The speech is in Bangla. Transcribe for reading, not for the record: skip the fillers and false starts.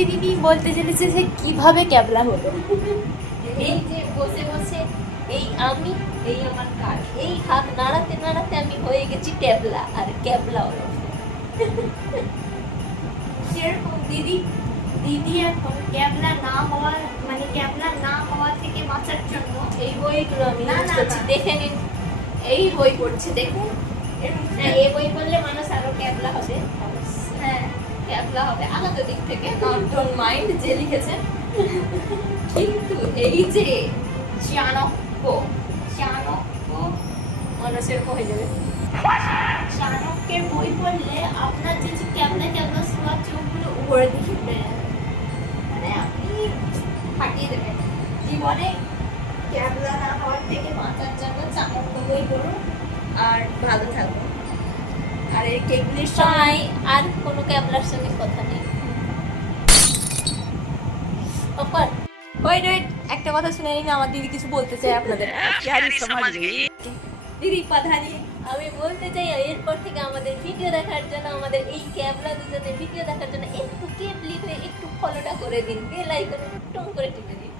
আজকে দিদি বলতে চলেছে যে কিভাবে ক্যাবলা হলো। এই যে বসে বসে এই আমি এই আমার কাজ, এই হাত নাড়াতে নাড়াতে আমি হয়ে গেছি ট্যাবলা, আর ক্যাবলা হলো সেরকম দিদি দিদি এখন ক্যাবলা না হওয়ার মানে ক্যাবলা না হওয়া থেকে বাঁচার জন্য এই বইগুলো আমি না, ইউজ না, করছি, না। দেখে নিন। এই বই পড়ছে দেখুন। হ্যাঁ, এই বই পড়লে মানুষ আরো ক্যাবলা হবে। হ্যাঁ ক্যাবলা হবে আলাদা দিক থেকে, নট ডোন্ট মাইন্ড যে লিখেছেন। কিন্তু এই যে চাণক্য চাণক্য মানুষের হয়ে যাবে। চাণক্যের বই পড়লে আপনার যে যে ক্যাবলা ক্যাবলা শোয়ার চোখগুলো উপরে দিকে উঠে যাবে, মানে আপনি ফাটিয়ে দেবেন। জীবনে ক্যাবলা না হওয়ার থেকে বাঁচার জন্য চাণক্য বই পড়ুন আর ভালো থাকুন। আর এই কেবলির সময় আর কোনো ক্যাবলার সঙ্গে কথা নেই। অপার ওয়েট ওয়েট, একটা কথা শুনে নিন, আমার দিদি কিছু বলতে চাই আপনাদের। দিদি পাধানি, আমি বলতে চাই এরপর থেকে আমাদের ভিডিও দেখার জন্য, আমাদের এই ক্যাবলা দুজনের ভিডিও দেখার জন্য একটু কেবলি হয়ে একটু ফলোটা করে দিন, বেল আইকনে টং করে টিপে দিন।